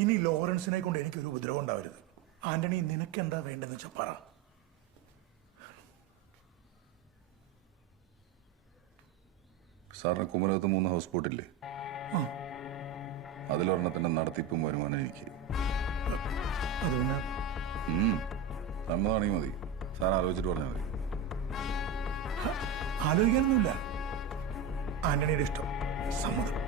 ഇനി ലോറൻസിനെ കൊണ്ട് എനിക്കൊരു ഉപദ്രവം ഉണ്ടാവരുത്. ആന്റണി, നിനക്ക് എന്താ വേണ്ടെന്ന് വെച്ചാ പറ. സാറിന് കുമരകത്ത് 3 ഹൗസ് ബോട്ടില്ലേ? അതിലൊരെണ്ണത്തിന്റെ നടത്തിപ്പും വരുമാനം എനിക്ക്. സമ്മതമാണെങ്കിൽ മതി. സാർ ആലോചിച്ചിട്ട് പറഞ്ഞാൽ മതി. ആലോചിക്കാനൊന്നുമില്ല. ആന്റണിയുടെ ഇഷ്ടം. സമ്മതം.